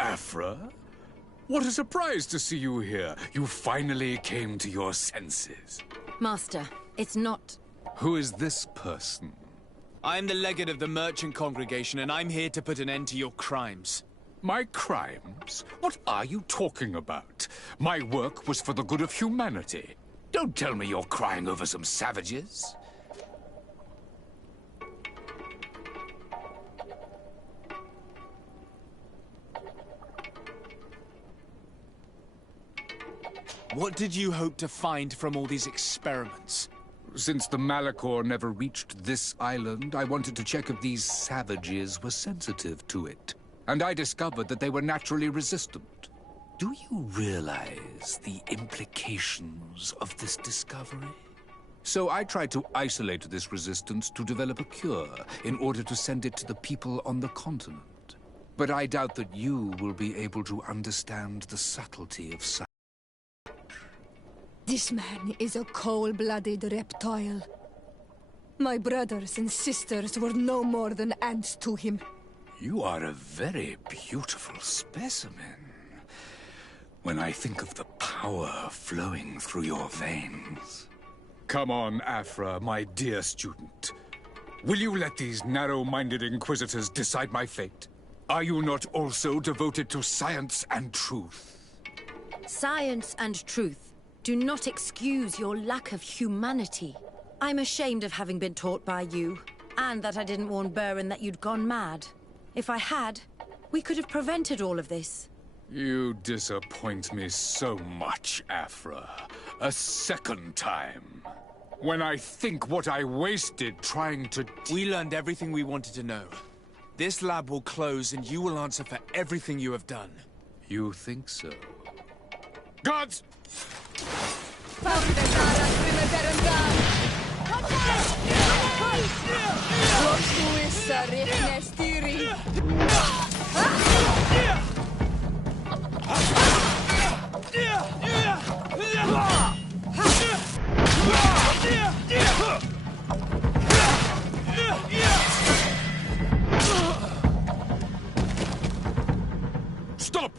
Afra? What a surprise to see you here. You finally came to your senses. Master, it's not... Who is this person? I'm the legate of the merchant congregation, and I'm here to put an end to your crimes. My crimes? What are you talking about? My work was for the good of humanity. Don't tell me you're crying over some savages. What did you hope to find from all these experiments? Since the Malachor never reached this island, I wanted to check if these savages were sensitive to it. And I discovered that they were naturally resistant. Do you realize the implications of this discovery? So I tried to isolate this resistance to develop a cure in order to send it to the people on the continent. But I doubt that you will be able to understand the subtlety of science. This man is a cold-blooded reptile. My brothers and sisters were no more than ants to him. You are a very beautiful specimen. When I think of the power flowing through your veins. Come on, Afra, my dear student. Will you let these narrow-minded inquisitors decide my fate? Are you not also devoted to science and truth? Science and truth do not excuse your lack of humanity. I'm ashamed of having been taught by you, and that I didn't warn Burin that you'd gone mad. If I had, we could have prevented all of this. You disappoint me so much, Afra. A second time. When I think what I wasted trying to... We learned everything we wanted to know. This lab will close, and you will answer for everything you have done. You think so? Guards! Stop!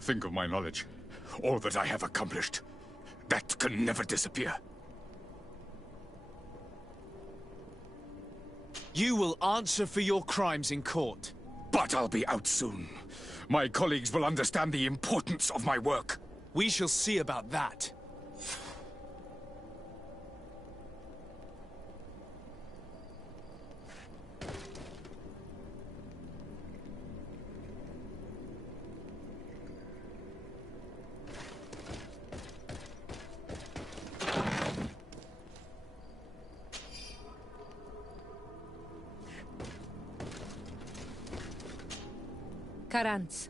Think of my knowledge. All that I have accomplished. That can never disappear. You will answer for your crimes in court. But I'll be out soon. My colleagues will understand the importance of my work. We shall see about that. Karantz,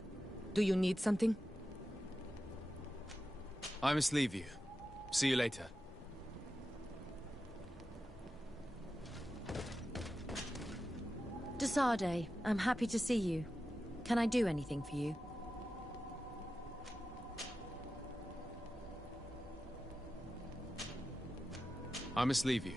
do you need something? I must leave you. See you later. Desade, I'm happy to see you. Can I do anything for you? I must leave you.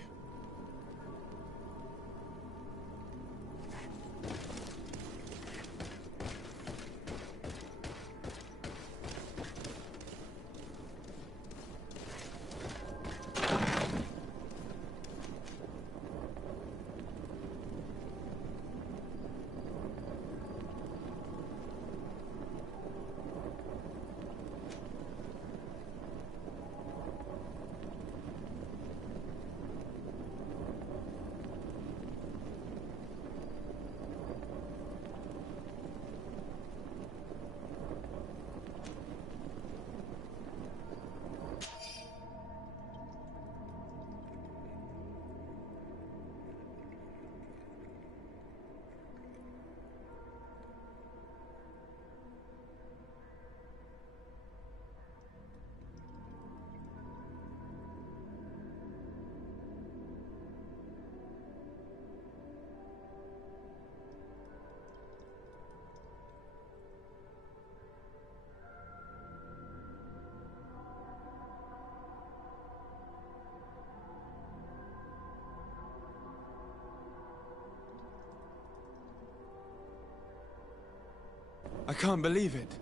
I can't believe it.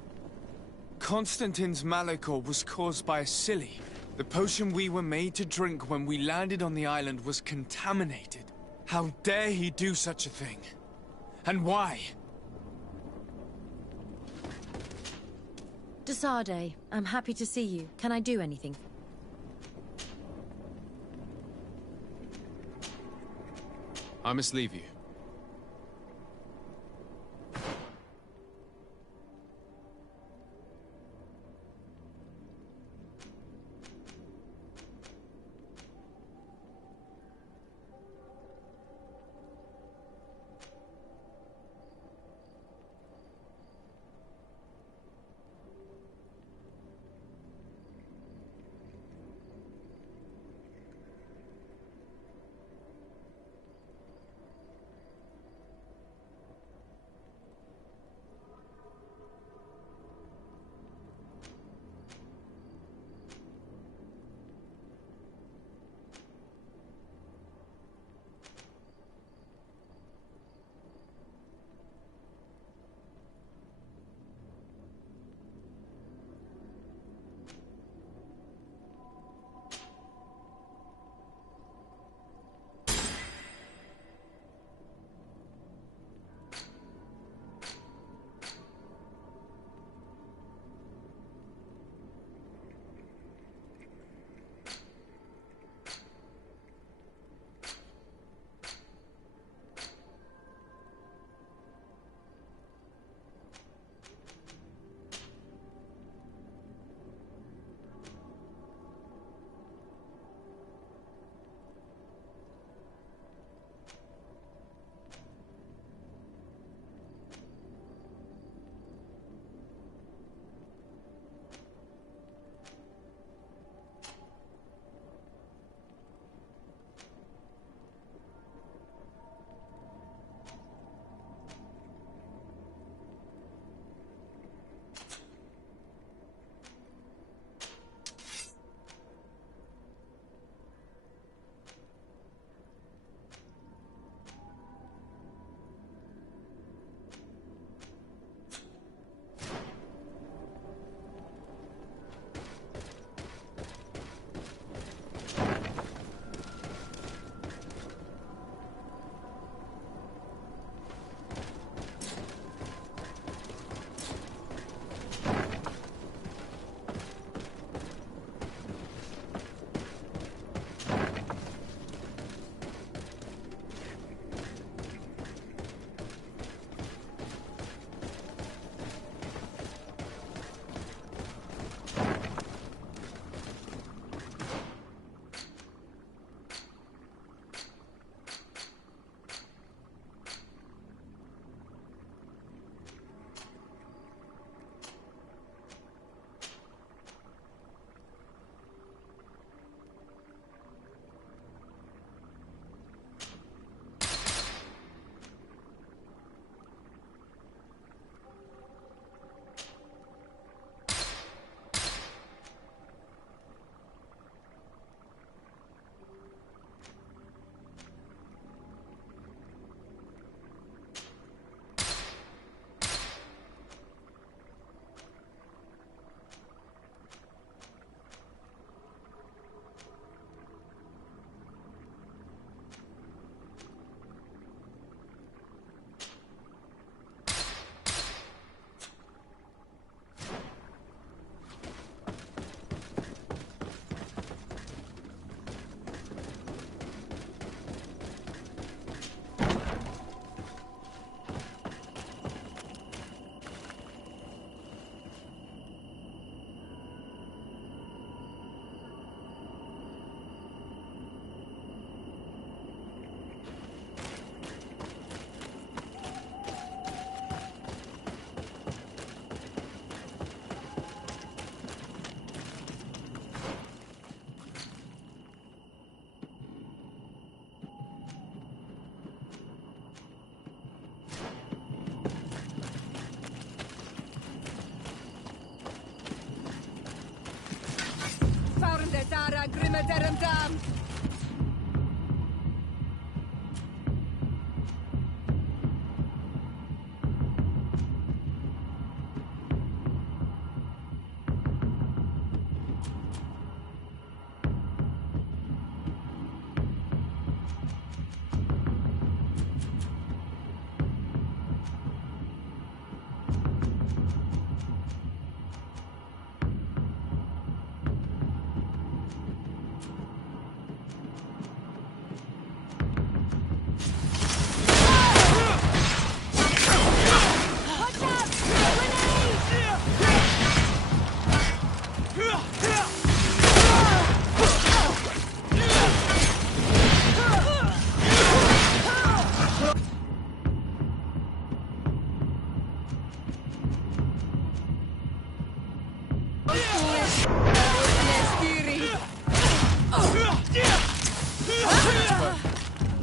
Constantine's Malachor was caused by a silly. The potion we were made to drink when we landed on the island was contaminated. How dare he do such a thing? And why? Desade, I'm happy to see you. Can I do anything? I must leave you. Dara Grimmederem Dam.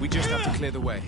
We just have to clear the way.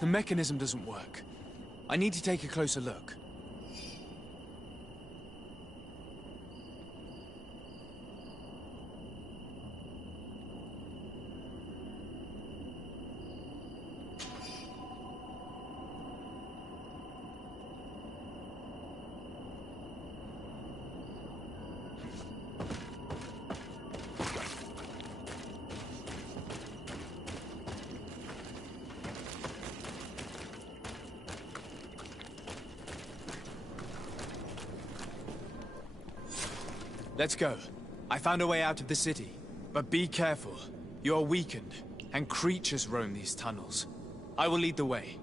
The mechanism doesn't work. I need to take a closer look. Let's go. I found a way out of the city. But be careful. You are weakened, and creatures roam these tunnels. I will lead the way.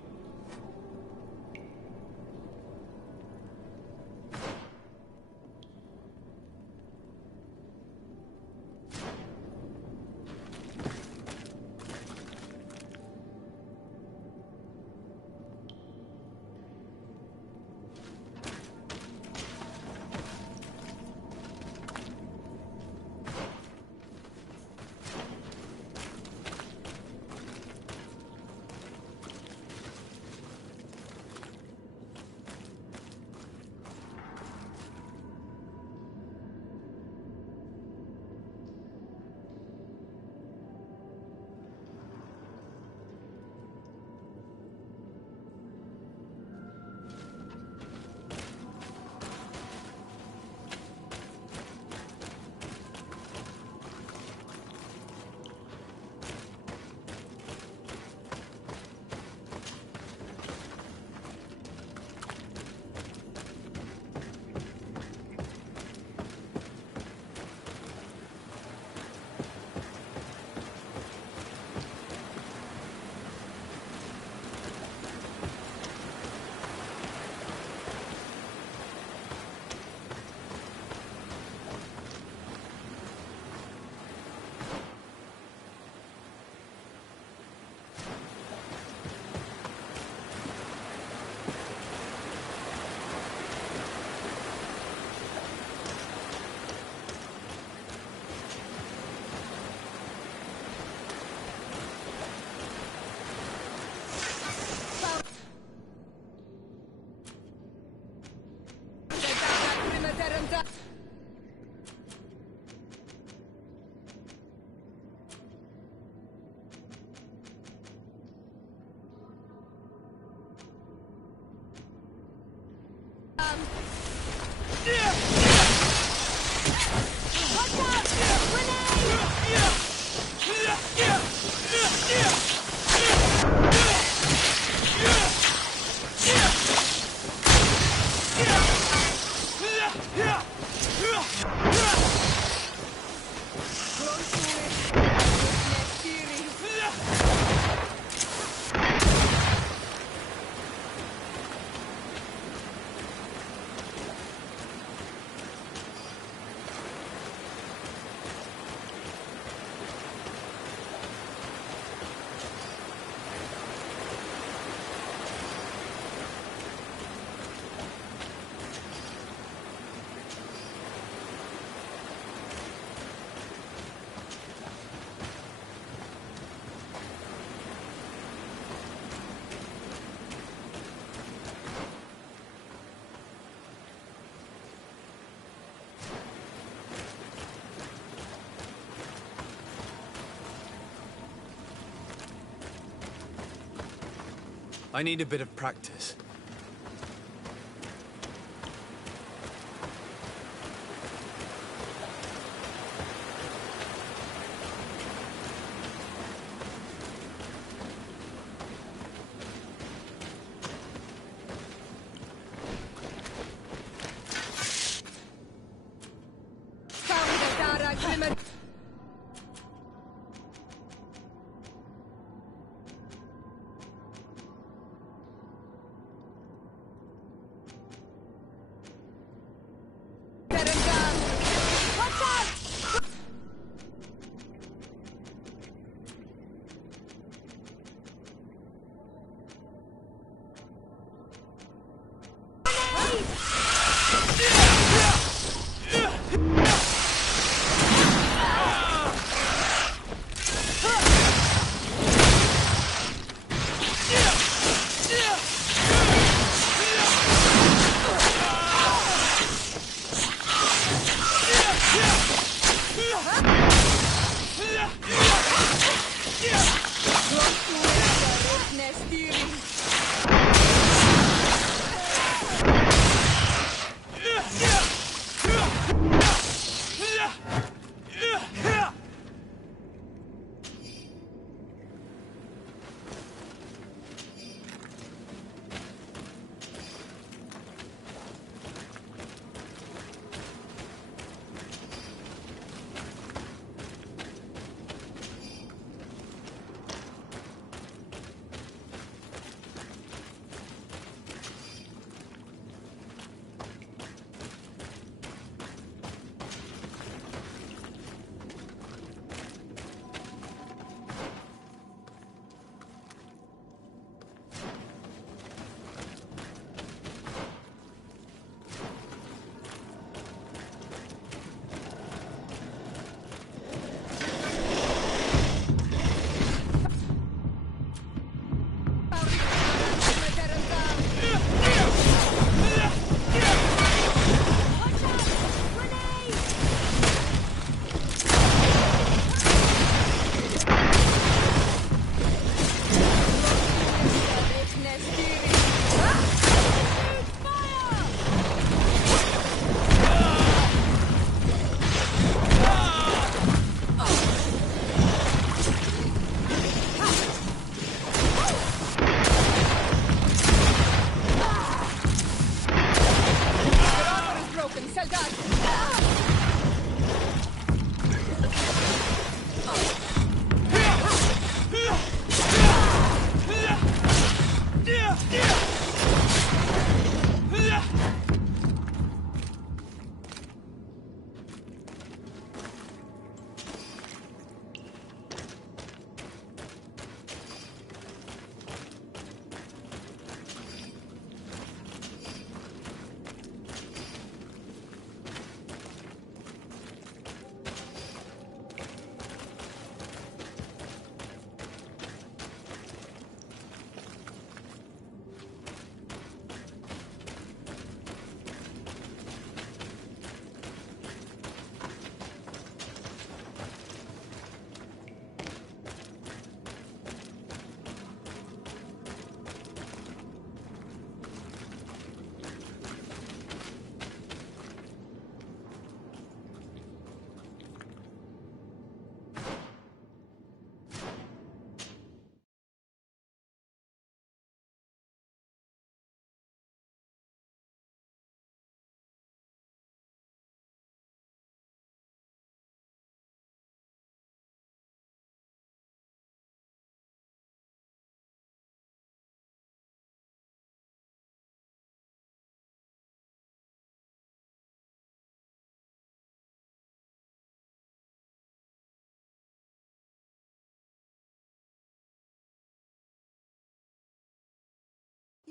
I need a bit of practice.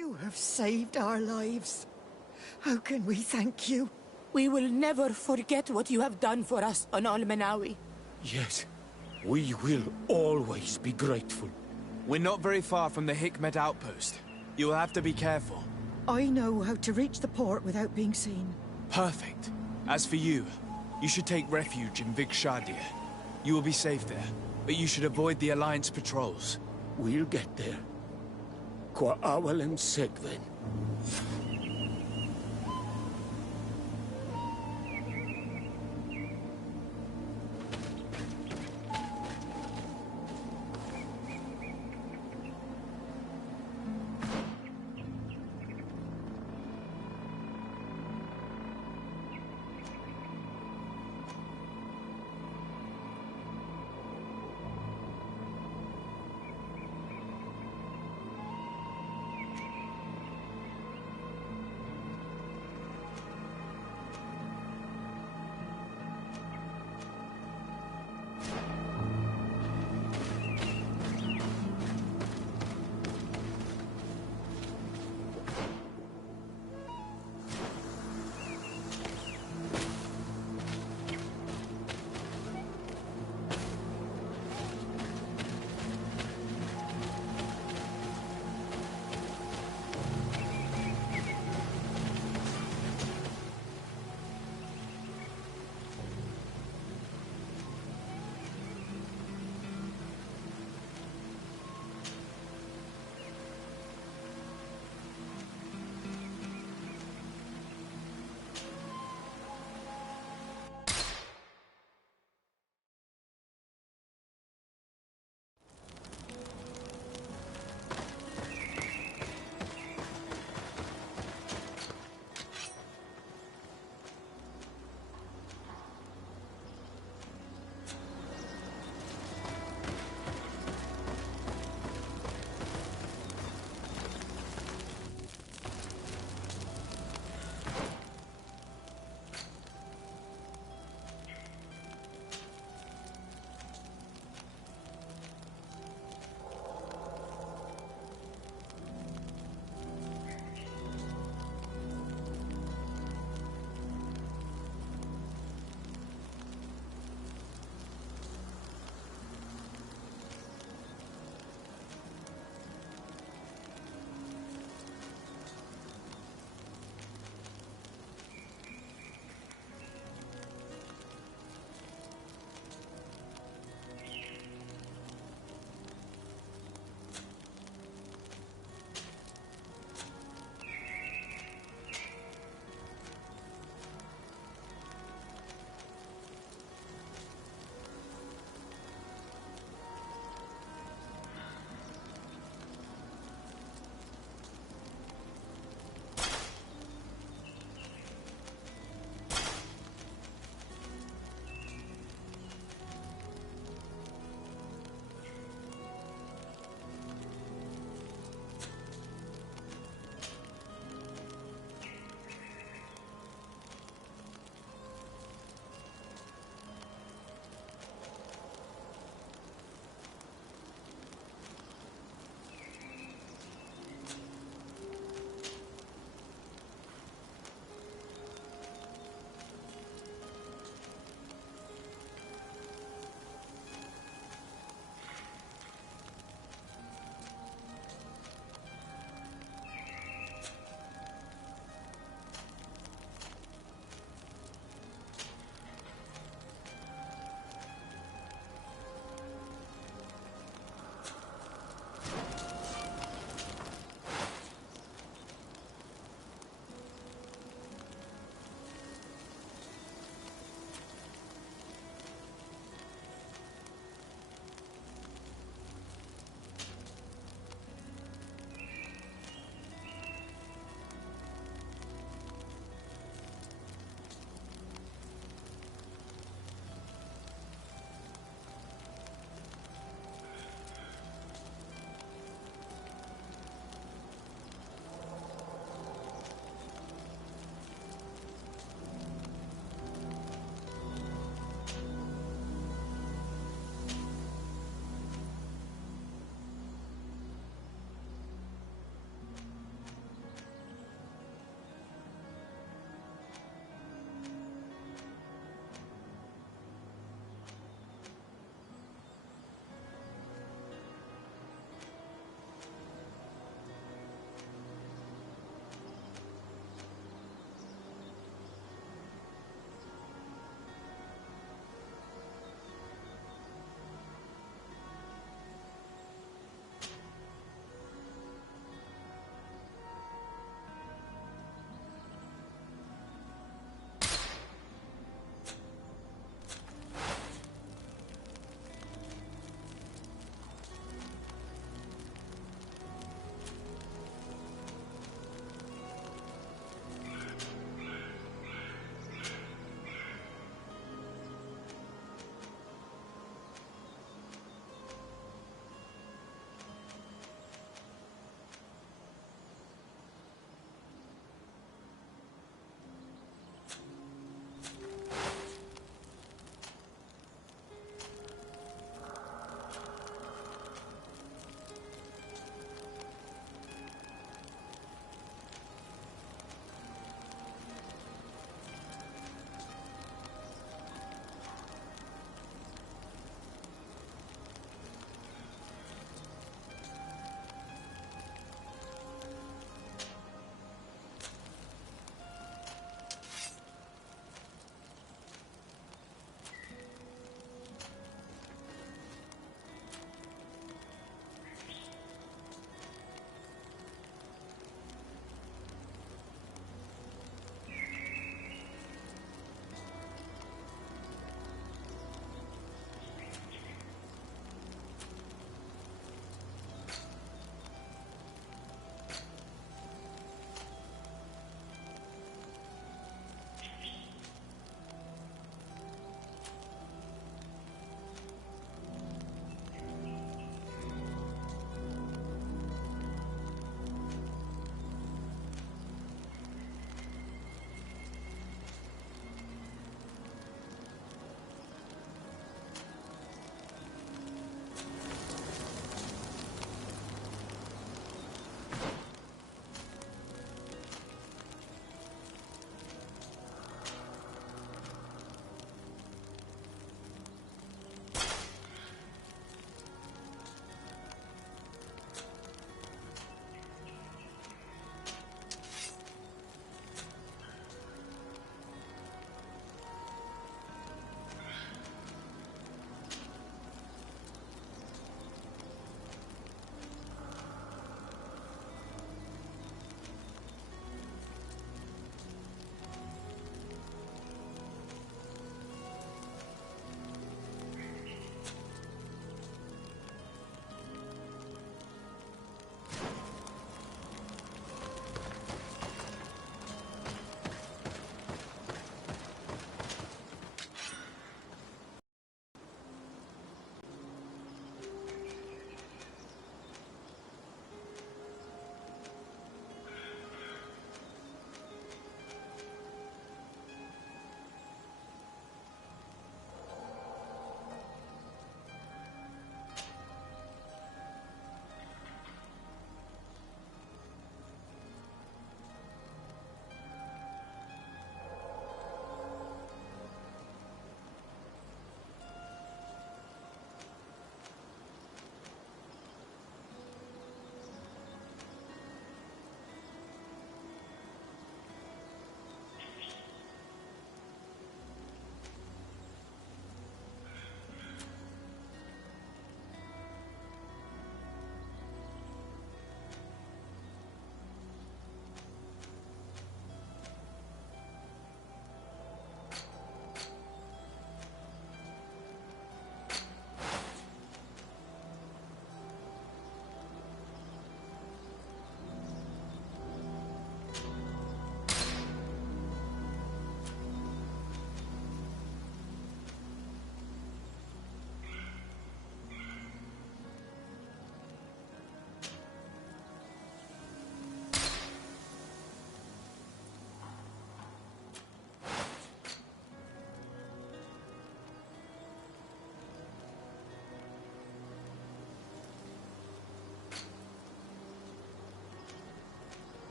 You have saved our lives. How can we thank you? We will never forget what you have done for us on Al-Manawi. Yes, we will always be grateful. We're not very far from the Hikmet outpost. You'll have to be careful. I know how to reach the port without being seen. Perfect. As for you, you should take refuge in Vikshadia. You will be safe there, but you should avoid the Alliance patrols. We'll get there. Qua awalem segven.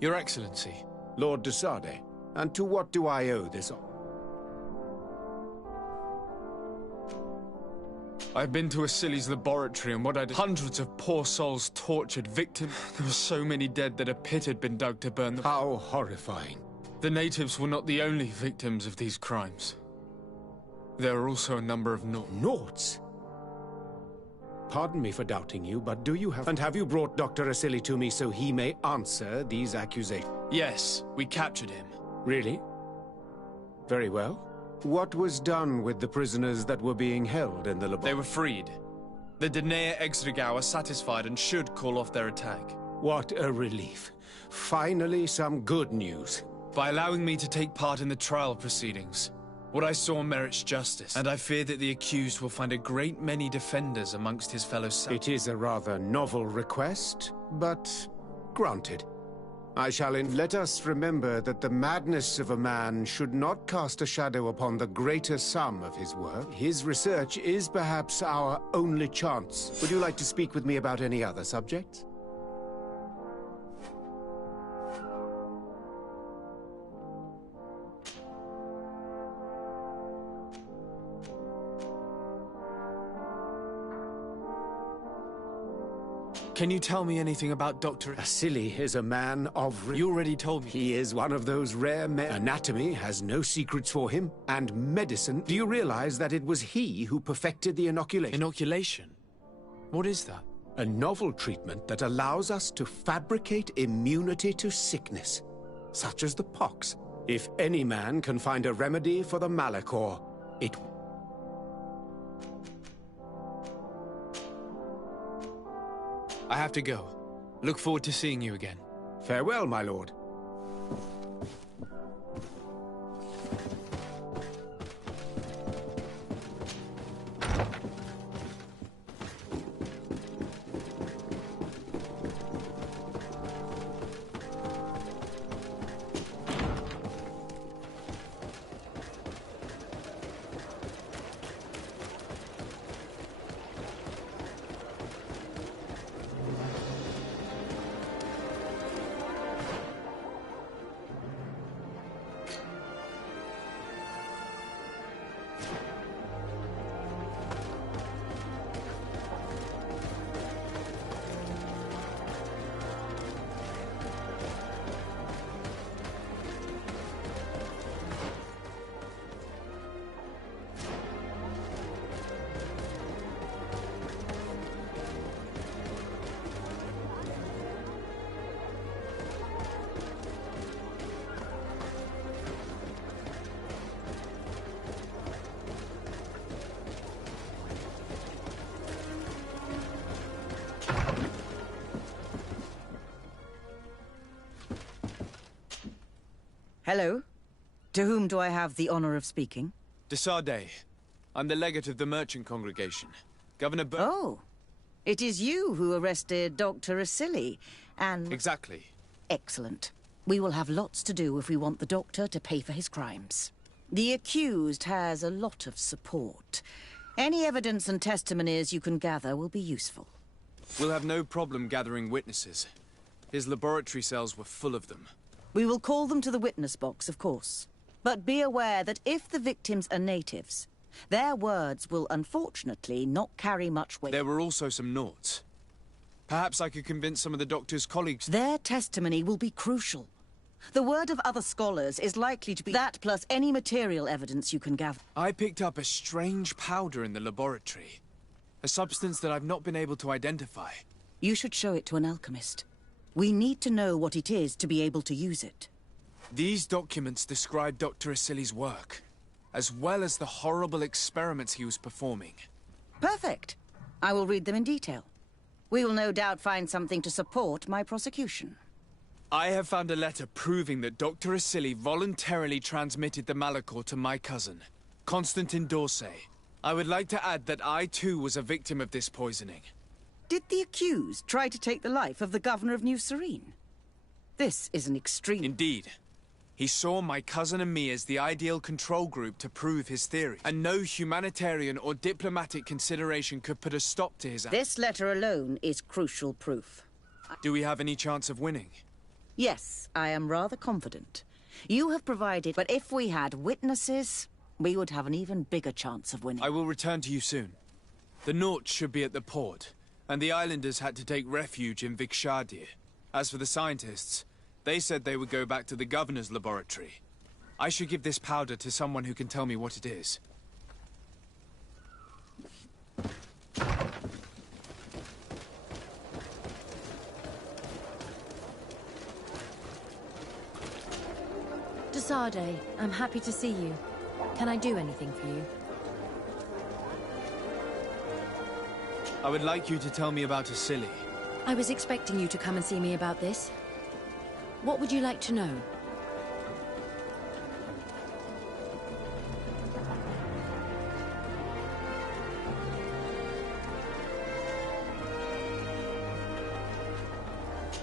Your Excellency. Lord de Sade, and to what do I owe this honor? I've been to Asili's laboratory and what I did. Hundreds of poor souls tortured, victims. There were so many dead that a pit had been dug to burn them. How horrifying. The natives were not the only victims of these crimes. There are also a number of Naughts? Pardon me for doubting you, but do you have... And have you brought Dr. Asili to me so he may answer these accusations? Yes, we captured him. Really? Very well. What was done with the prisoners that were being held in the laboratory? They were freed. The Danae Exregao are satisfied and should call off their attack. What a relief. Finally, some good news. By allowing me to take part in the trial proceedings. What I saw merits justice, and I fear that the accused will find a great many defenders amongst his fellow subjects. It is a rather novel request, but granted. I shall let us remember that the madness of a man should not cast a shadow upon the greater sum of his work. His research is perhaps our only chance. Would you like to speak with me about any other subjects? Can you tell me anything about Dr. Asili is a man of... You already told me. He is one of those rare men. Anatomy has no secrets for him, and medicine... Do you realize that it was he who perfected the inoculation? Inoculation? What is that? A novel treatment that allows us to fabricate immunity to sickness, such as the pox. If any man can find a remedy for the Malachor, it... I have to go. Look forward to seeing you again. Farewell, my lord. Hello. To whom do I have the honor of speaking? De Sade. I'm the legate of the merchant congregation. Governor Oh. It is you who arrested Dr. Asili, and... Exactly. Excellent. We will have lots to do if we want the doctor to pay for his crimes. The accused has a lot of support. Any evidence and testimonies you can gather will be useful. We'll have no problem gathering witnesses. His laboratory cells were full of them. We will call them to the witness box, of course. But be aware that if the victims are natives, their words will unfortunately not carry much weight. There were also some noughts. Perhaps I could convince some of the doctor's colleagues... Their testimony will be crucial. The word of other scholars is likely to be that plus any material evidence you can gather. I picked up a strange powder in the laboratory. A substance that I've not been able to identify. You should show it to an alchemist. We need to know what it is to be able to use it. These documents describe Dr. Asili's work, as well as the horrible experiments he was performing. Perfect. I will read them in detail. We will no doubt find something to support my prosecution. I have found a letter proving that Dr. Asili voluntarily transmitted the Malachor to my cousin, Constantin d'Orsay. I would like to add that I too was a victim of this poisoning. Did the accused try to take the life of the governor of New Serene? This is an extreme... Indeed. He saw my cousin and me as the ideal control group to prove his theory, and no humanitarian or diplomatic consideration could put a stop to his... This letter alone is crucial proof. Do we have any chance of winning? Yes, I am rather confident. You have provided, but if we had witnesses, we would have an even bigger chance of winning. I will return to you soon. The Nauts should be at the port, and the islanders had to take refuge in Vikshadir. As for the scientists, they said they would go back to the governor's laboratory. I should give this powder to someone who can tell me what it is. Desade, I'm happy to see you. Can I do anything for you? I would like you to tell me about Asili. I was expecting you to come and see me about this. What would you like to know?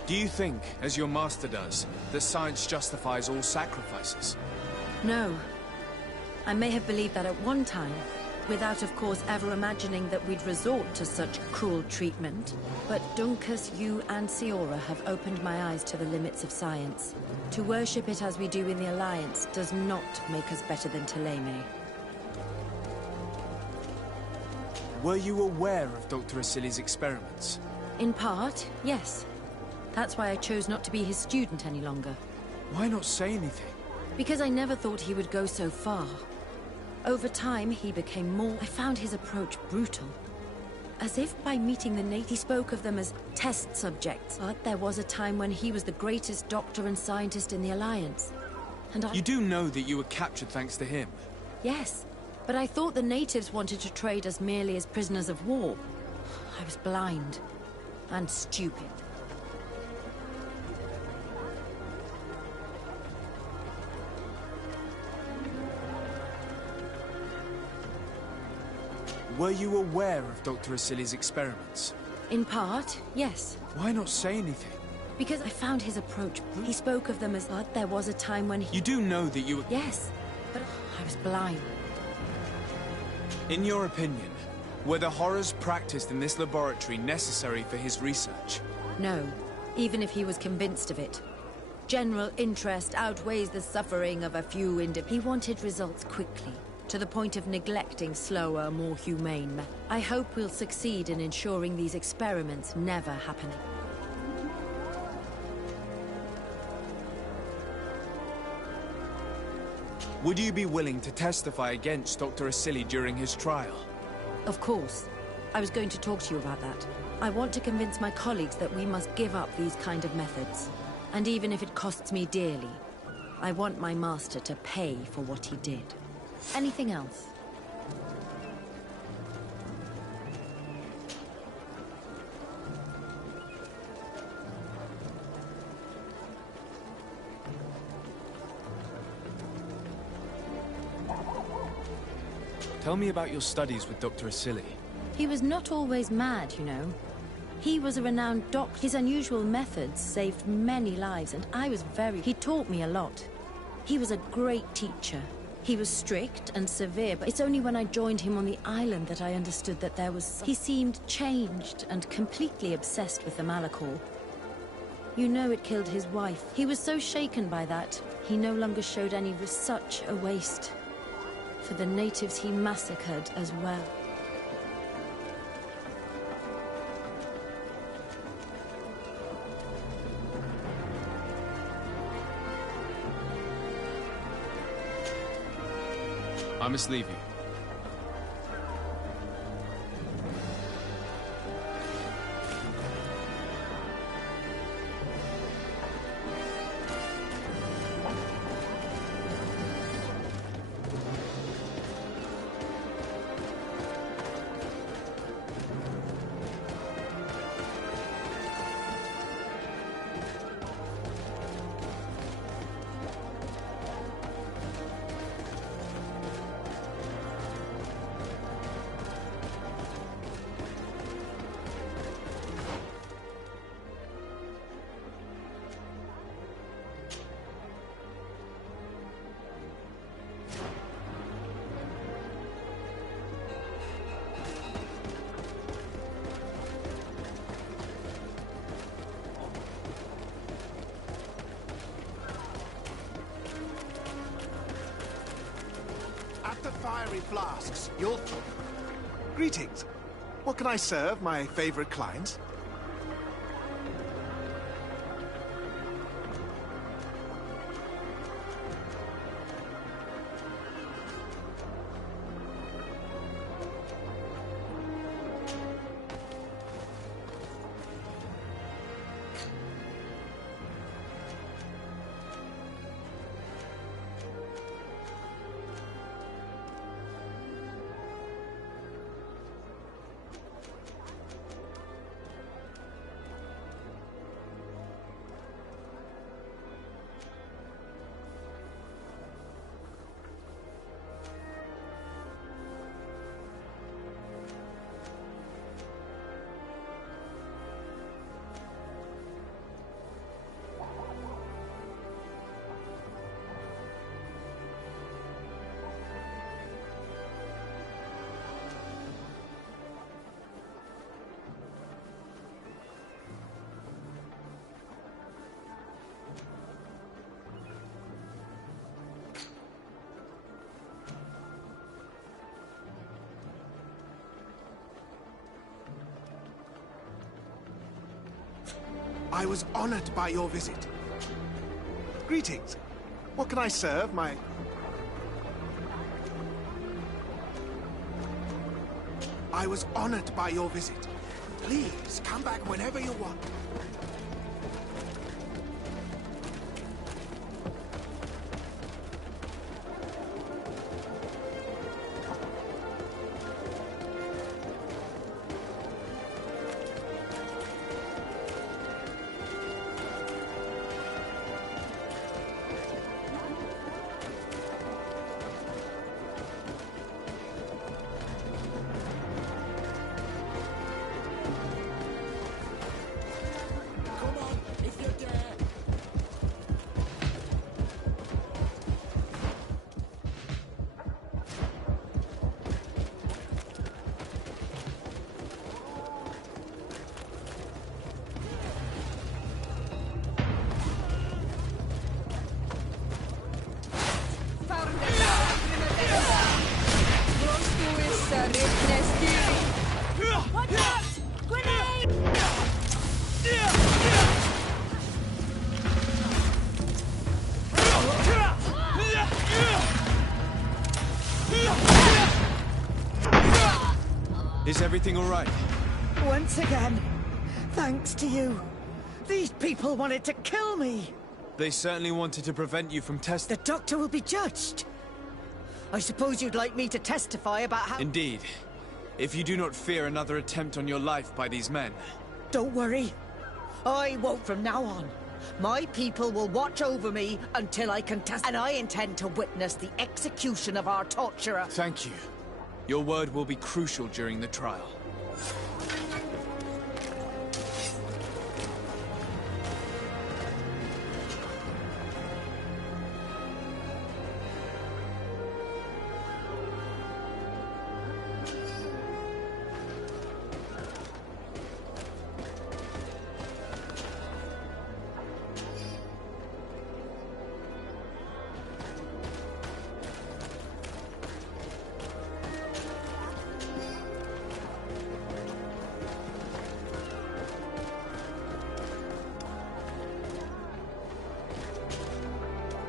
Do you think, as your master does, that science justifies all sacrifices? No. I may have believed that at one time, without of course ever imagining that we'd resort to such cruel treatment. But Dunkus, you and Siora have opened my eyes to the limits of science. To worship it as we do in the Alliance does not make us better than Thélème. Were you aware of Dr. Asili's experiments? In part, yes. That's why I chose not to be his student any longer. Why not say anything? Because I never thought he would go so far. Over time, he became more... I found his approach brutal. As if by meeting the natives, he spoke of them as test subjects. But there was a time when he was the greatest doctor and scientist in the Alliance. And You do know that you were captured thanks to him? Yes, but I thought the natives wanted to trade us merely as prisoners of war. I was blind. And stupid. Were you aware of Dr. Asili's experiments? In part, yes. Why not say anything? Because I found his approach. He spoke of them as... But there was a time when he... You do know that you were... Yes, but I was blind. In your opinion, were the horrors practiced in this laboratory necessary for his research? No, even if he was convinced of it. General interest outweighs the suffering of a few He wanted results quickly. To the point of neglecting slower, more humane methods. I hope we'll succeed in ensuring these experiments never happen. Would you be willing to testify against Dr. Asili during his trial? Of course. I was going to talk to you about that. I want to convince my colleagues that we must give up these kind of methods. And even if it costs me dearly, I want my master to pay for what he did. Anything else? Tell me about your studies with Dr. Asili. He was not always mad, you know. He was a renowned doctor. His unusual methods saved many lives, and I was very... He taught me a lot. He was a great teacher. He was strict and severe, but it's only when I joined him on the island that I understood that there was... He seemed changed and completely obsessed with the Malachor. You know it killed his wife. He was so shaken by that, he no longer showed any... Such a waste. For the natives he massacred as well. I must leave you. Sorry flasks. You'll... Greetings. What can I serve my favorite clients? I was honored by your visit. Greetings. What can I serve my... I was honored by your visit. Please, come back whenever you want. Is everything all right? Once again, thanks to you. These people wanted to kill me. They certainly wanted to prevent you from testing. The doctor will be judged. I suppose you'd like me to testify about how... Indeed. If you do not fear another attempt on your life by these men. Don't worry. I won't from now on. My people will watch over me until I can test... And I intend to witness the execution of our torturer. Thank you. Your word will be crucial during the trial.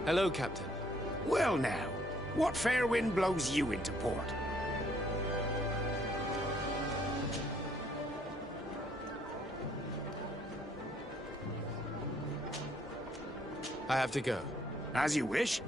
Hello, Captain. Well now, what fair wind blows you into port? I have to go. As you wish.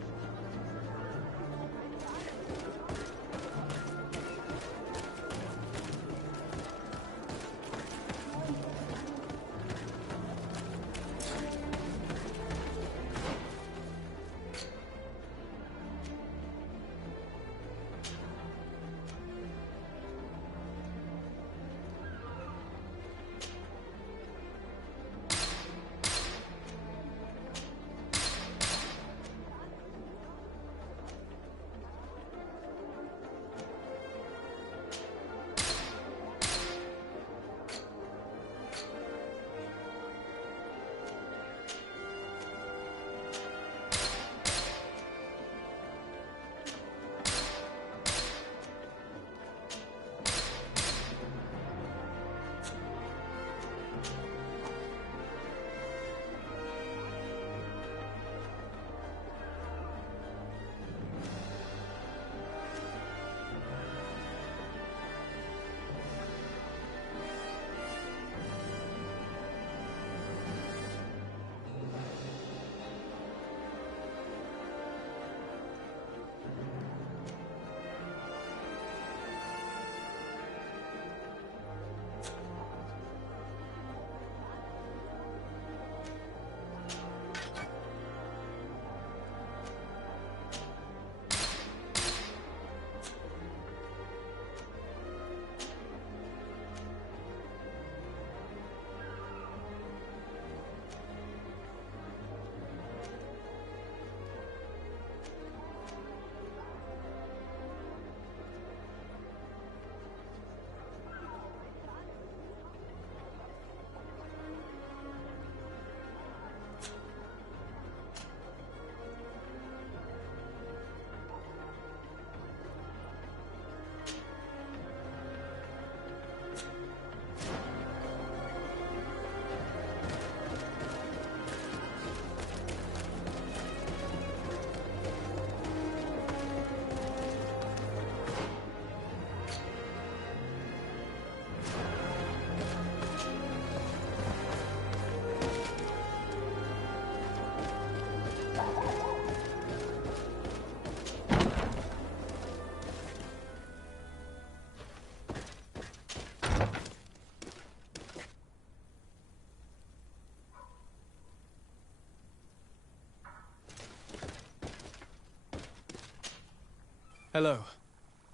Hello.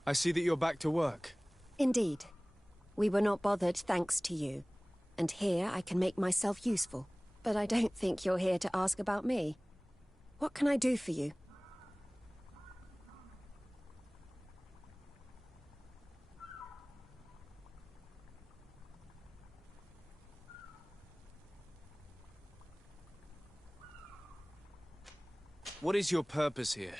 I see that you're back to work. Indeed. We were not bothered thanks to you. And here I can make myself useful. But I don't think you're here to ask about me. What can I do for you? What is your purpose here?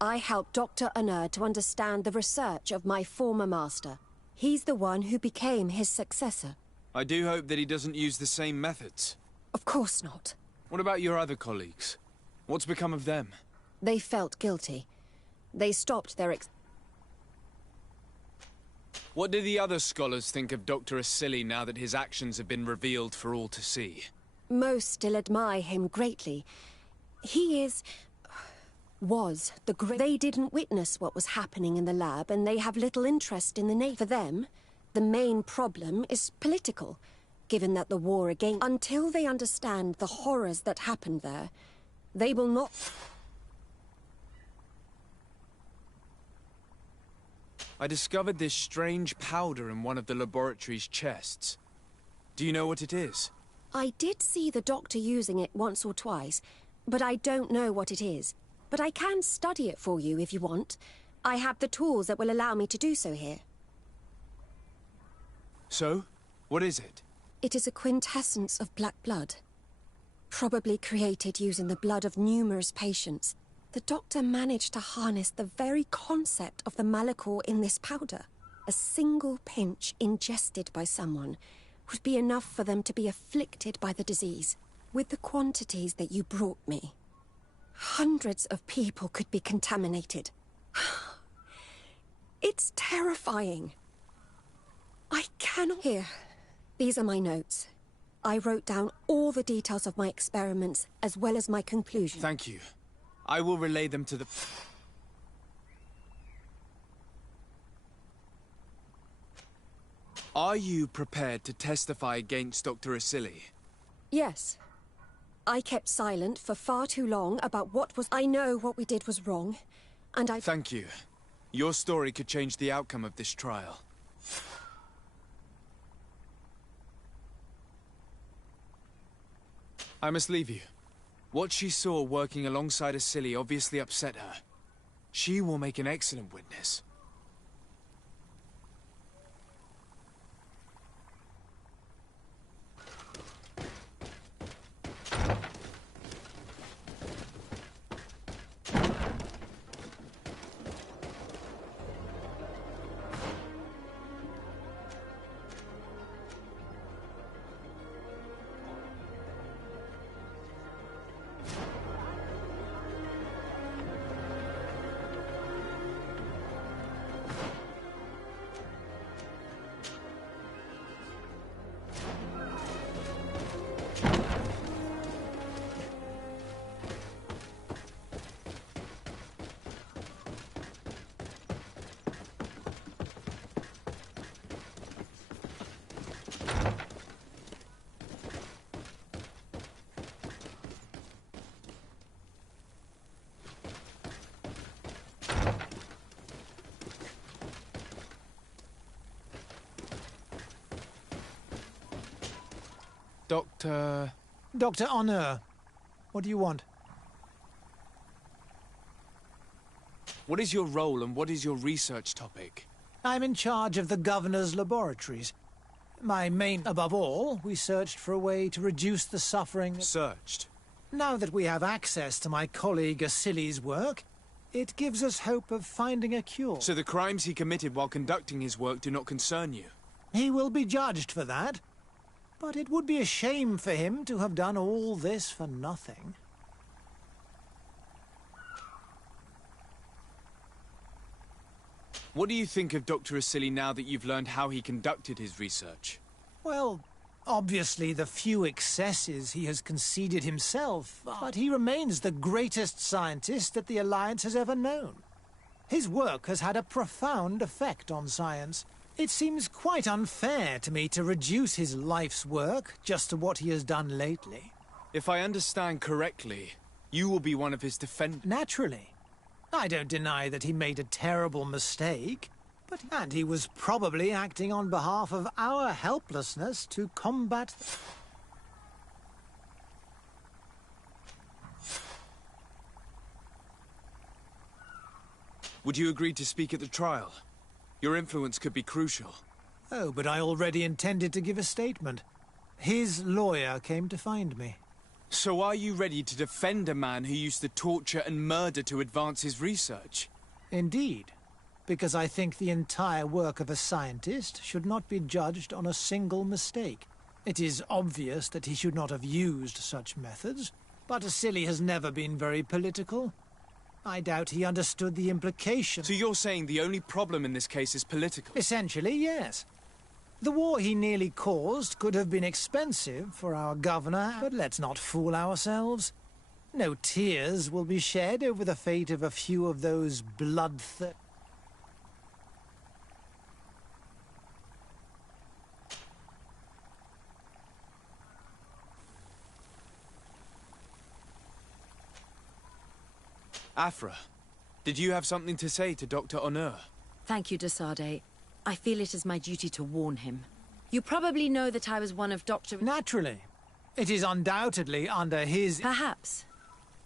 I helped Dr. Unur to understand the research of my former master. He's the one who became his successor. I do hope that he doesn't use the same methods. Of course not. What about your other colleagues? What's become of them? They felt guilty. They stopped their What do the other scholars think of Dr. Asili now that his actions have been revealed for all to see? Most still admire him greatly. He was the great... They didn't witness what was happening in the lab, and they have little interest in the For them, the main problem is political, given that the war against... Until they understand the horrors that happened there, they will not... I discovered this strange powder in one of the laboratory's chests. Do you know what it is? I did see the doctor using it once or twice, but I don't know what it is. But I can study it for you if you want. I have the tools that will allow me to do so here. So? What is it? It is a quintessence of black blood. Probably created using the blood of numerous patients. The doctor managed to harness the very concept of the Malachor in this powder. A single pinch ingested by someone would be enough for them to be afflicted by the disease. With the quantities that you brought me, hundreds of people could be contaminated. It's terrifying. I cannot... Here, these are my notes. I wrote down all the details of my experiments, as well as my conclusions. Thank you. I will relay them to the... Are you prepared to testify against Dr. Asili? Yes. I kept silent for far too long about what was... I know what we did was wrong, and I... Thank you. Your story could change the outcome of this trial. I must leave you. What she saw working alongside Asili obviously upset her. She will make an excellent witness. Dr. Unur, what do you want? What is your role and what is your research topic? I'm in charge of the governor's laboratories. My main... Above all, we searched for a way to reduce the suffering... Searched? Now that we have access to my colleague Asili's work, it gives us hope of finding a cure. So the crimes he committed while conducting his work do not concern you? He will be judged for that. But it would be a shame for him to have done all this for nothing. What do you think of Dr. Asili now that you've learned how he conducted his research? Well, obviously the few excesses he has conceded himself, but he remains the greatest scientist that the Alliance has ever known. His work has had a profound effect on science. It seems quite unfair to me to reduce his life's work just to what he has done lately. If I understand correctly, you will be one of his defenders. Naturally. I don't deny that he made a terrible mistake, and he was probably acting on behalf of our helplessness to combat... Would you agree to speak at the trial? Your influence could be crucial. Oh, but I already intended to give a statement. His lawyer came to find me. So are you ready to defend a man who used to torture and murder to advance his research? Indeed, because I think the entire work of a scientist should not be judged on a single mistake. It is obvious that he should not have used such methods, but Silly has never been very political. I doubt he understood the implications. So you're saying the only problem in this case is political? Essentially, yes. The war he nearly caused could have been expensive for our governor, but let's not fool ourselves. No tears will be shed over the fate of a few of those bloodthirsty... Afra, did you have something to say to Dr. Honor? Thank you, Desade. I feel it is my duty to warn him. You probably know that I was one of Dr. Naturally. It is undoubtedly under his... Perhaps.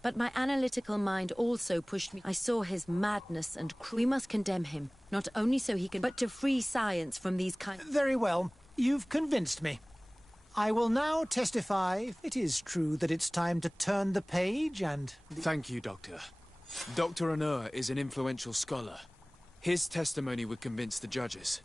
But my analytical mind also pushed me. I saw his madness and we must condemn him, not only so he can, but to free science from these kinds... Very well. You've convinced me. I will now testify. It is true that it's time to turn the page and... Thank you, Doctor. Dr. Honor is an influential scholar. His testimony would convince the judges.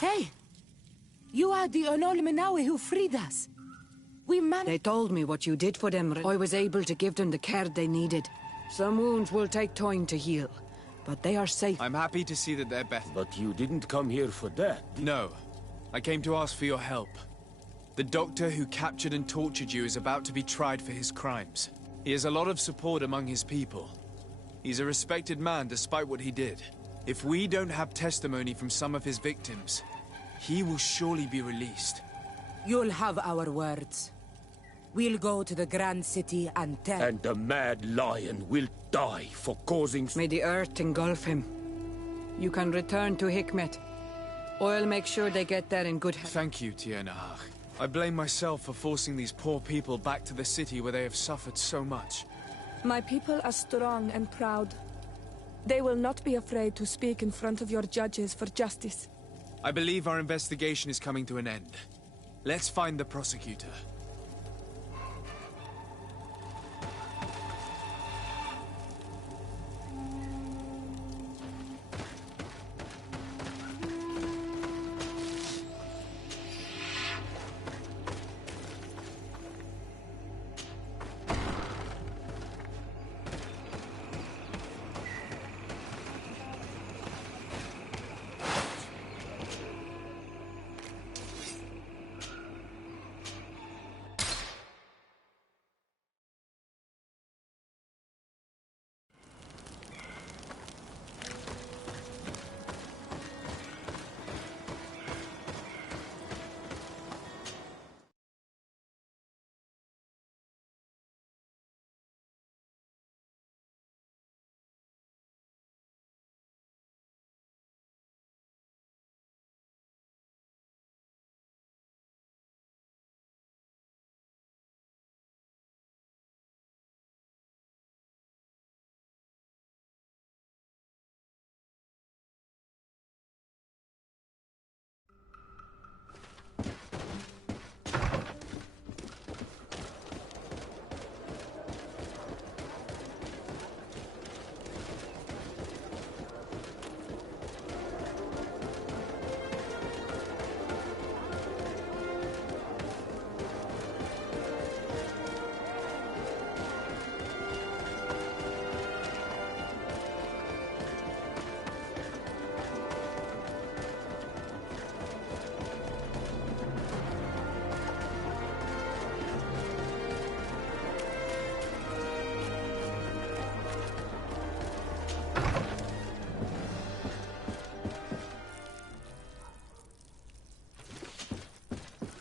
Hey! You are the Onol Menawi who freed us. They told me what you did for them. I was able to give them the care they needed. Some wounds will take time to heal, but they are safe. I'm happy to see that they're better. But you didn't come here for that. No. I came to ask for your help. The doctor who captured and tortured you is about to be tried for his crimes. He has a lot of support among his people. He's a respected man despite what he did. If we don't have testimony from some of his victims, he will surely be released. You'll have our words. We'll go to the Grand City and tell... And the Mad Lion will die for causing... May the earth engulf him. You can return to Hikmet. I'll make sure they get there in good health. Thank you, Tiernahach. I blame myself for forcing these poor people back to the city where they have suffered so much. My people are strong and proud. They will not be afraid to speak in front of your judges for justice. I believe our investigation is coming to an end. Let's find the prosecutor.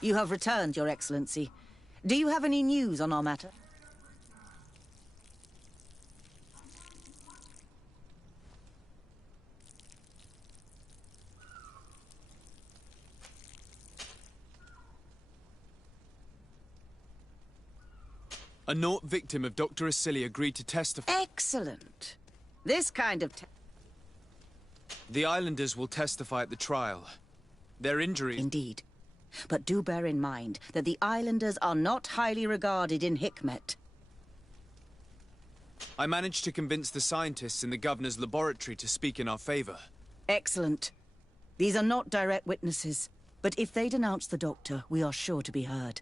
You have returned, Your Excellency. Do you have any news on our matter? A Nort victim of Dr. Asili agreed to testify. Excellent. This kind of... The islanders will testify at the trial. Their injuries... Indeed. But do bear in mind that the islanders are not highly regarded in Hikmet. I managed to convince the scientists in the governor's laboratory to speak in our favor. Excellent. These are not direct witnesses, but if they denounce the doctor, we are sure to be heard.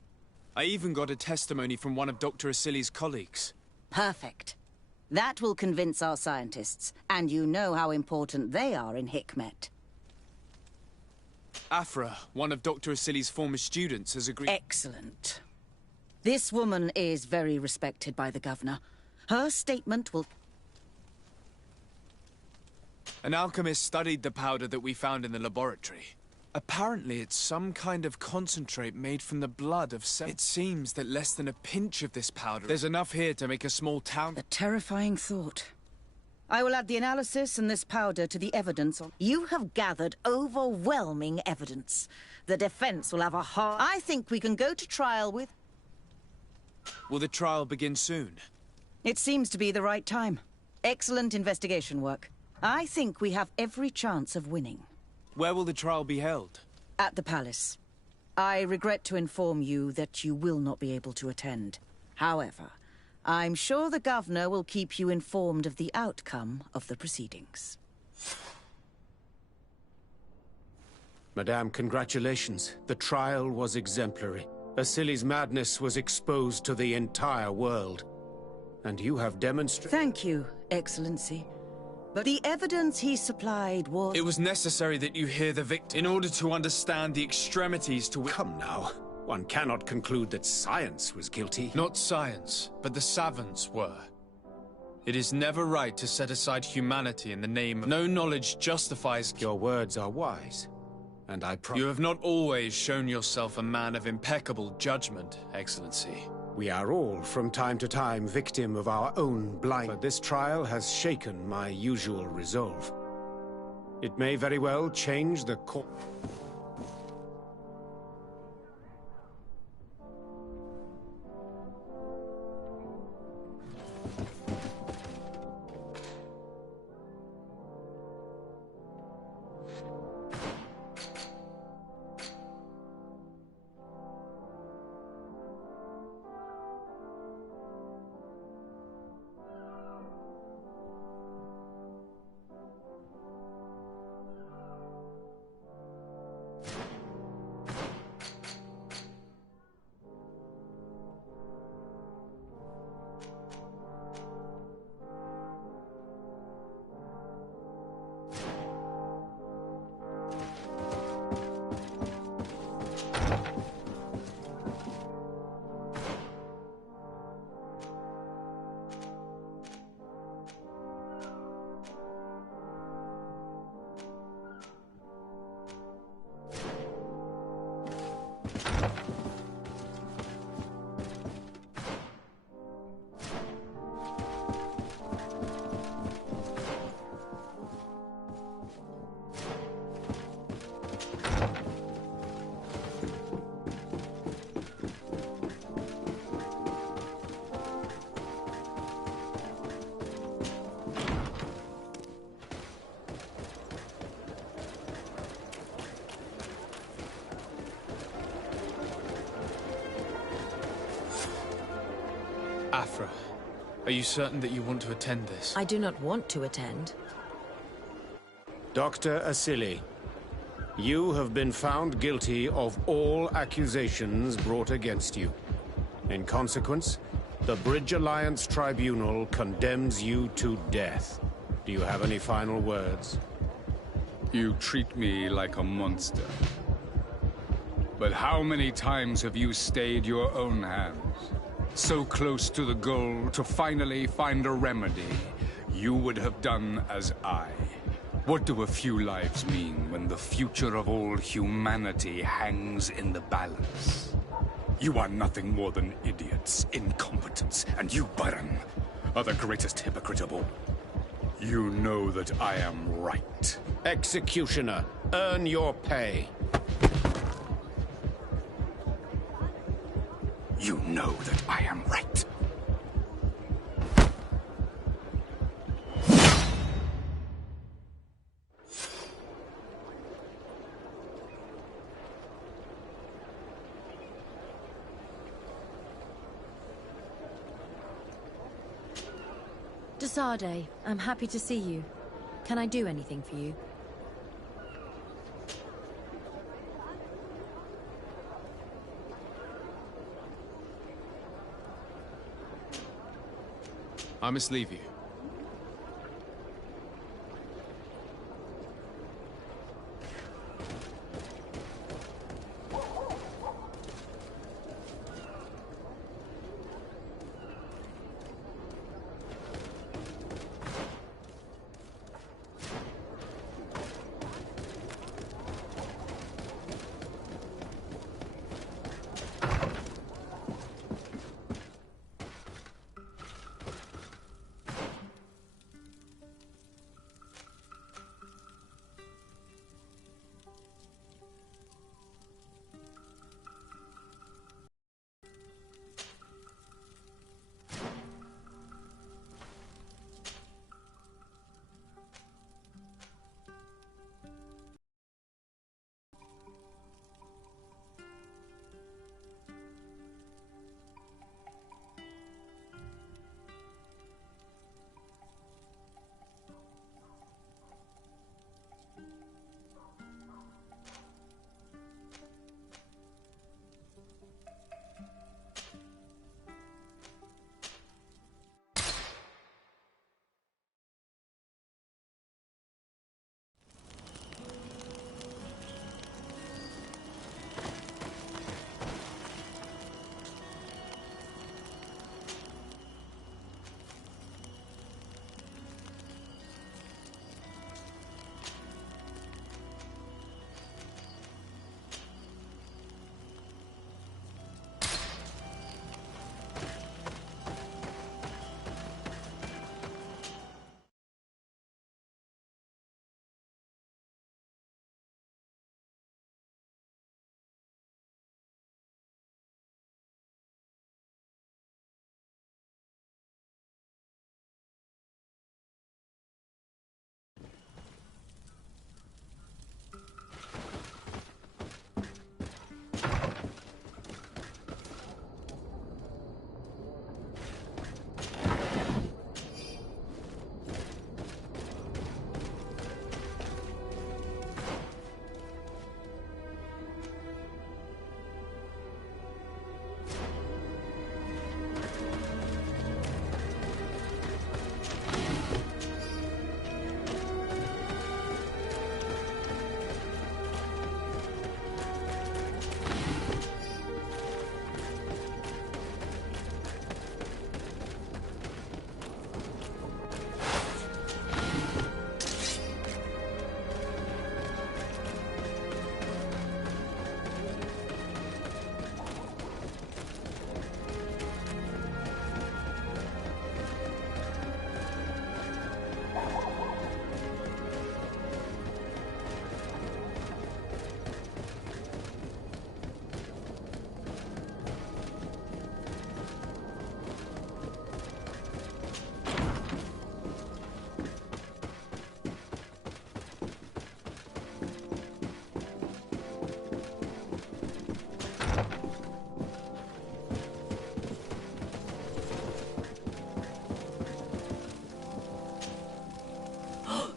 I even got a testimony from one of Dr. Asili's colleagues. Perfect. That will convince our scientists, and you know how important they are in Hikmet. Afra, one of Dr. Asili's former students, has agreed... Excellent. This woman is very respected by the governor. Her statement will... An alchemist studied the powder that we found in the laboratory. Apparently it's some kind of concentrate made from the blood of It seems that less than a pinch of this powder... There's enough here to make a small town... A terrifying thought. I will add the analysis and this powder to the evidence on... You have gathered overwhelming evidence. The defense will have a hard... I think we can go to trial with... Will the trial begin soon? It seems to be the right time. Excellent investigation work. I think we have every chance of winning. Where will the trial be held? At the palace. I regret to inform you that you will not be able to attend. However, I'm sure the governor will keep you informed of the outcome of the proceedings. Madame, congratulations. The trial was exemplary. Asili's madness was exposed to the entire world. And you have demonstrated... Thank you, Excellency. But the evidence he supplied was... It was necessary that you hear the victim in order to understand the extremities to which... Come now. One cannot conclude that science was guilty. Not science, but the savants were. It is never right to set aside humanity in the name of... No knowledge justifies... Your words are wise, and I promise... You have not always shown yourself a man of impeccable judgment, Excellency. We are all, from time to time, victim of our own blind... But this trial has shaken my usual resolve. It may very well change the course... Afra, are you certain that you want to attend this? I do not want to attend. Dr. Asili, you have been found guilty of all accusations brought against you. In consequence, the Bridge Alliance Tribunal condemns you to death. Do you have any final words? You treat me like a monster. But how many times have you stayed your own hands? So close to the goal to finally find a remedy, you would have done as I. What do a few lives mean when the future of all humanity hangs in the balance? You are nothing more than idiots, incompetents, and you, Baron, are the greatest hypocrite of all. You know that I am right. Executioner, earn your pay. You know that I am right. Desade, I'm happy to see you. Can I do anything for you? I must leave you.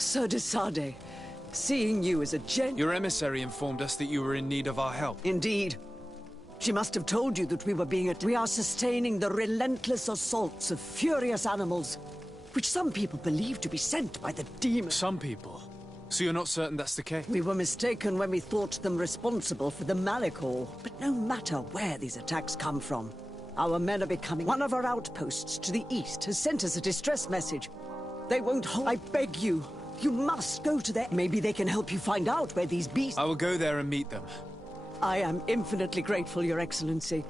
Sir de Sade, seeing you as a Your emissary informed us that you were in need of our help. Indeed. She must have told you that we were being We are sustaining the relentless assaults of furious animals, which some people believe to be sent by the demon. Some people? So you're not certain that's the case? We were mistaken when we thought them responsible for the Malachor. But no matter where these attacks come from, our men are becoming... One of our outposts to the east has sent us a distress message. They won't hold... I beg you, you must go to there. Maybe they can help you find out where these beasts... I will go there and meet them. I am infinitely grateful, Your Excellency.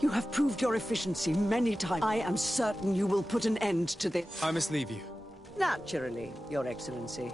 You have proved your efficiency many times. I am certain you will put an end to this. I must leave you. Naturally, Your Excellency.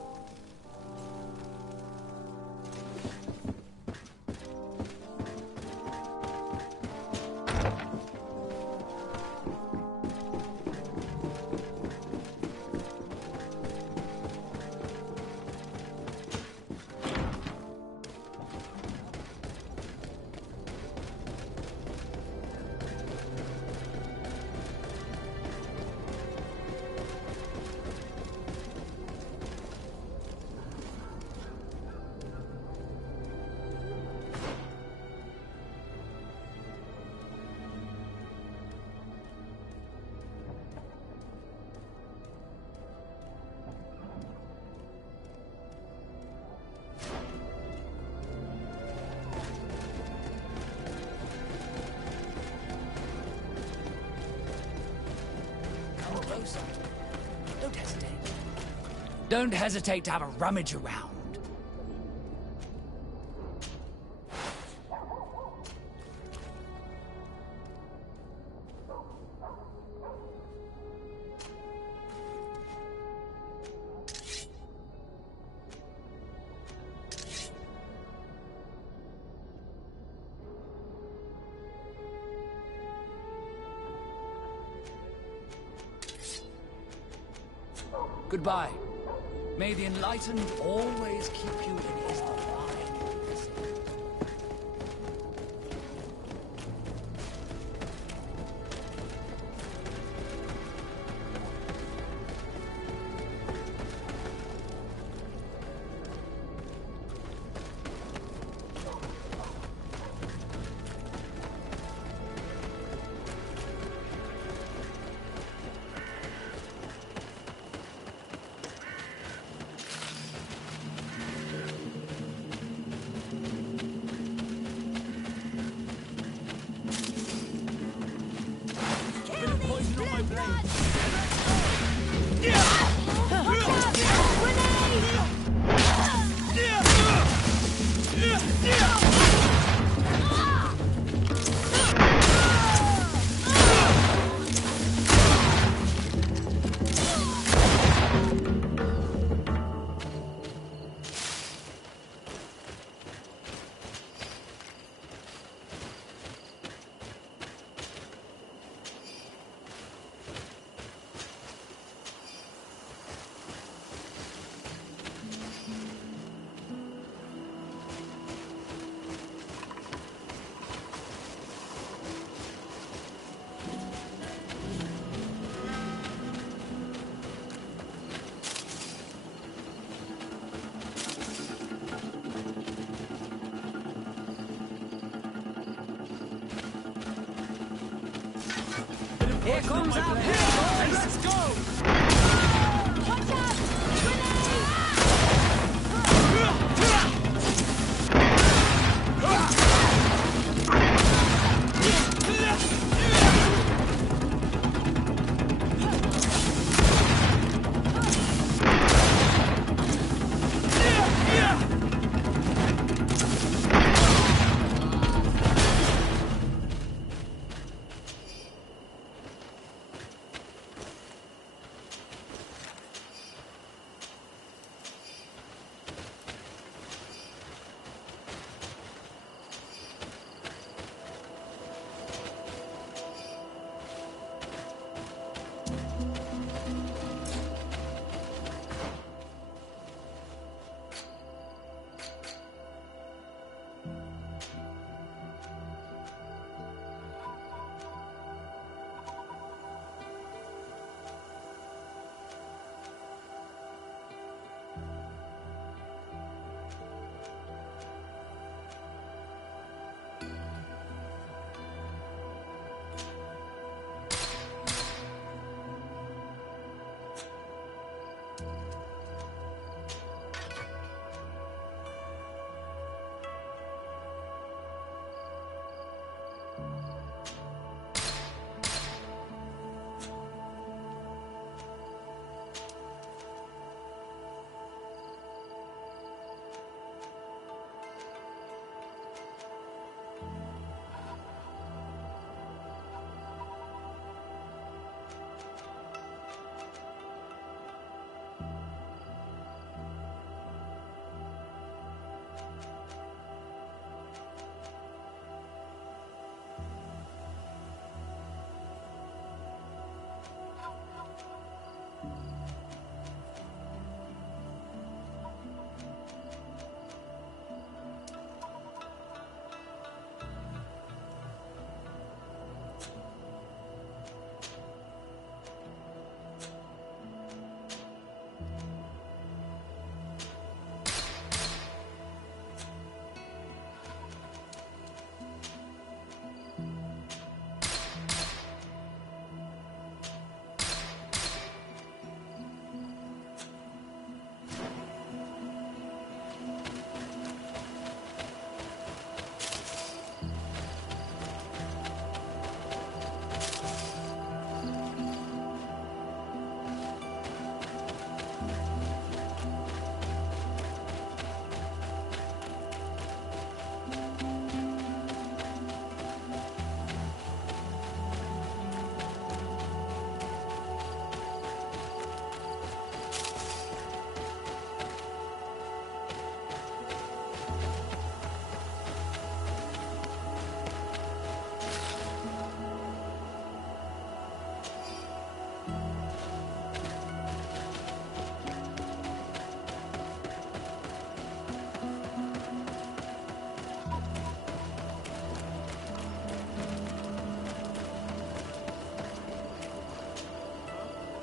Don't hesitate. Don't hesitate to have a rummage around. Goodbye. May the Enlightened always keep you in his divine mercy. Here comes our boys! Let's go! Watch out!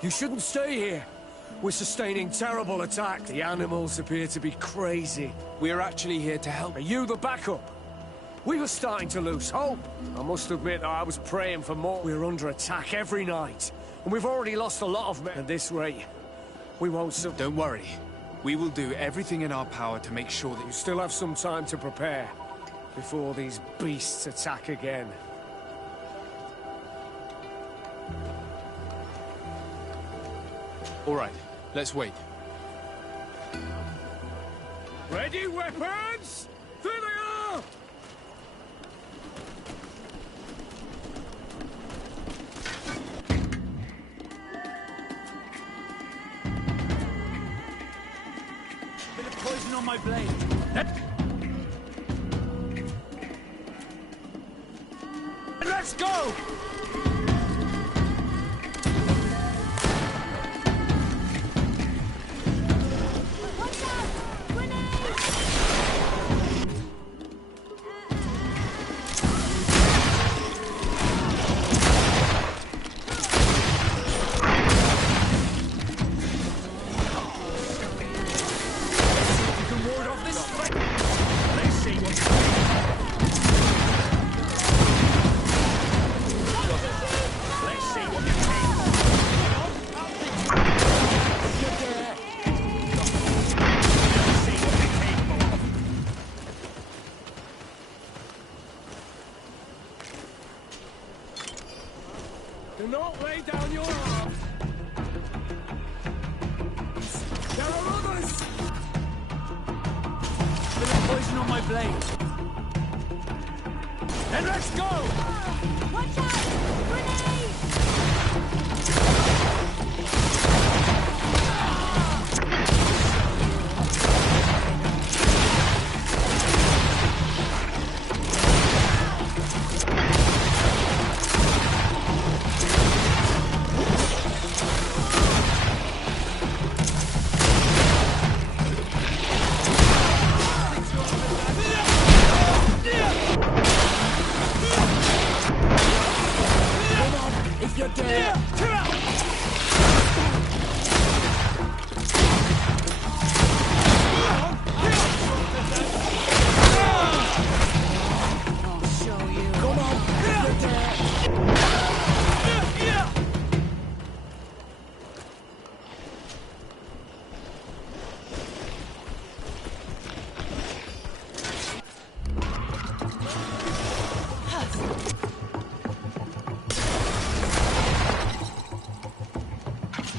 You shouldn't stay here. We're sustaining terrible attack. The animals appear to be crazy. We're actually here to help. Are you the backup? We were starting to lose hope. I must admit, I was praying for more. We're under attack every night, and we've already lost a lot of men. At this rate, we won't Don't worry. We will do everything in our power to make sure that you still have some time to prepare before these beasts attack again. All right, let's wait. Ready, weapons? There they are! Bit of poison on my blade. Let's go! Do not lay down your arm. There are others! Bit of poison on my blade. Then let's go! Watch out! Grenade!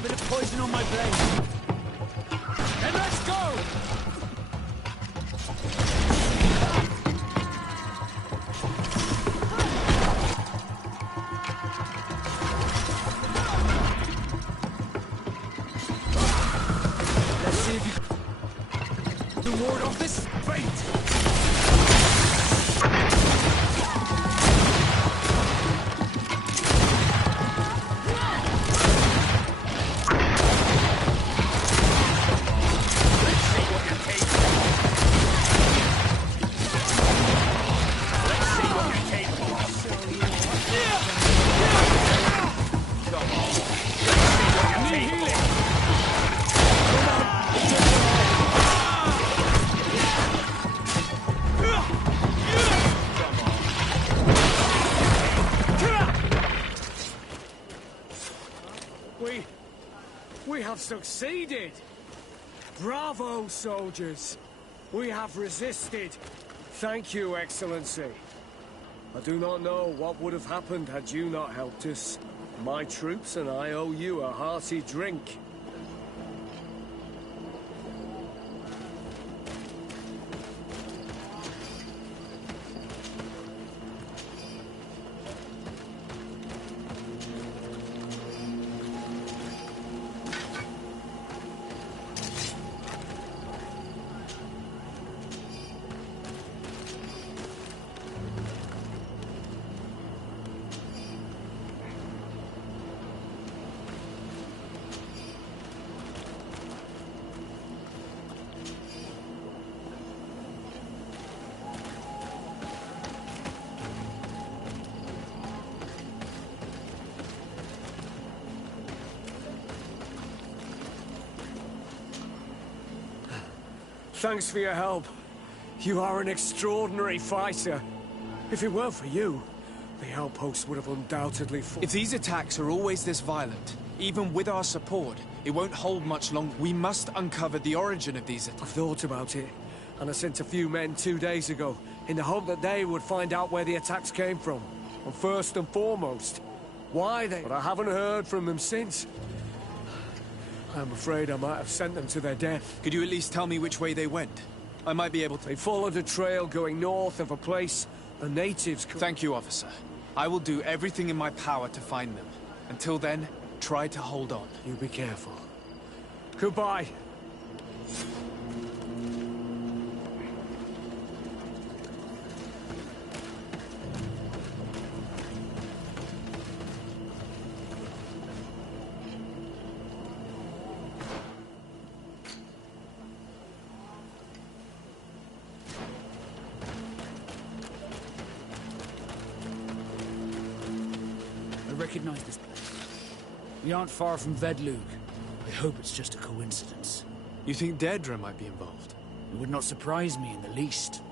Bit of poison on my blade. And let's go! Let's see if you can ward off this fate. We have succeeded! Bravo, soldiers! We have resisted. Thank you, Excellency. I do not know what would have happened had you not helped us. My troops and I owe you a hearty drink. Thanks for your help. You are an extraordinary fighter. If it weren't for you, the outpost would have undoubtedly fallen. If these attacks are always this violent, even with our support, it won't hold much longer. We must uncover the origin of these attacks. I've thought about it, and I sent a few men 2 days ago, in the hope that they would find out where the attacks came from. And first and foremost, why they... But I haven't heard from them since. I'm afraid I might have sent them to their death. Could you at least tell me which way they went? I might be able to... They followed a trail going north of a place the natives... Thank you, officer. I will do everything in my power to find them. Until then, try to hold on. You be careful. Goodbye. I recognize this place. We aren't far from Vedlug. I hope it's just a coincidence. You think Daedra might be involved? It would not surprise me in the least.